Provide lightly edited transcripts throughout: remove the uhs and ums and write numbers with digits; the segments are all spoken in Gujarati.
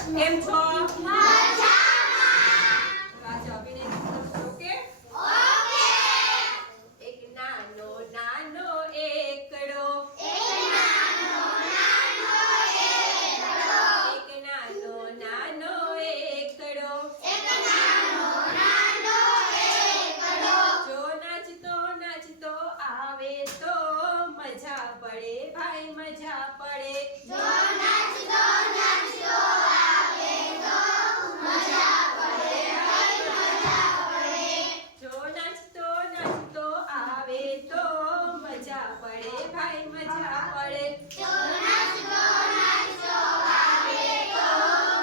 કેમ છો? મજામાં. આજે અભિનય ઓકે? ઓકે. એક નાનો નાનો એકડો, એક નાનો નાનો એકડો, એક નાનો નાનો એકડો, એક નાનો નાનો એકડો, જો નાચતો નાચતો આવે તો મજા પડે ભાઈ મજા પડે. જો નાચતો નાચતો આવે તો મજા પડે ભાઈ મજા પડે. જો નાચતો નાચતો આવે તો મજા પડે ભાઈ મજા પડે. જો નાચતો નાચતો આવે તો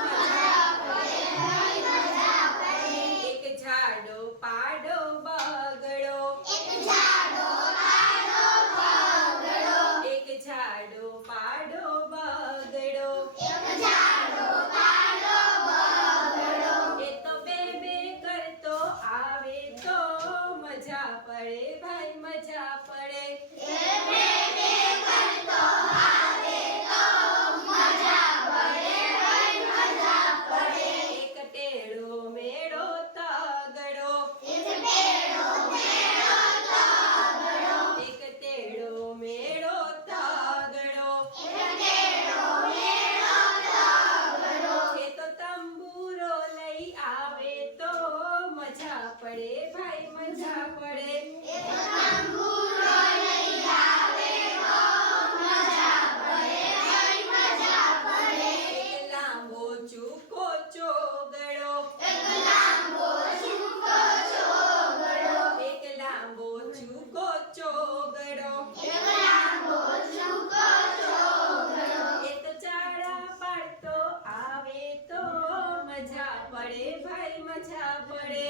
મજા પડે ભાઈ મજા પડે. એક ઝાડો પાડો બગડો, એક ઝાડો પાડો બગડો, એક ઝાડો પાડો બગડો, એક ઝાડો પાડો બગડો, એ તો બે બે કરતો આવે તો મજા પડે ભાઈ મજા પડે. એ બે બે કરતો આવે તો મજા પડે ભાઈ મજા પડે. એક ટેડો મેળો તગડો, એક ટેડો મેળો તગડો, એક ટેડો મેળો તગડો, એક ટેડો મેળો તગડો, એ તો તંબુરો લઈ આવે તો મજા પડે ભાઈ મજા પડે. એક તંબુરો લઈ આવે તો મજા પડે ભાઈ મજા પડે. એક લાંબો ચૂકો ચોગડો, એક લાંબો ચૂકો ચોગડો, એક લાંબો ચૂકો ચોગડો, એક લાંબો ચૂકો ચોગડો, એ તો ચાડા પાડતો આવે તો મજા પડે ભાઈ મજા પડે.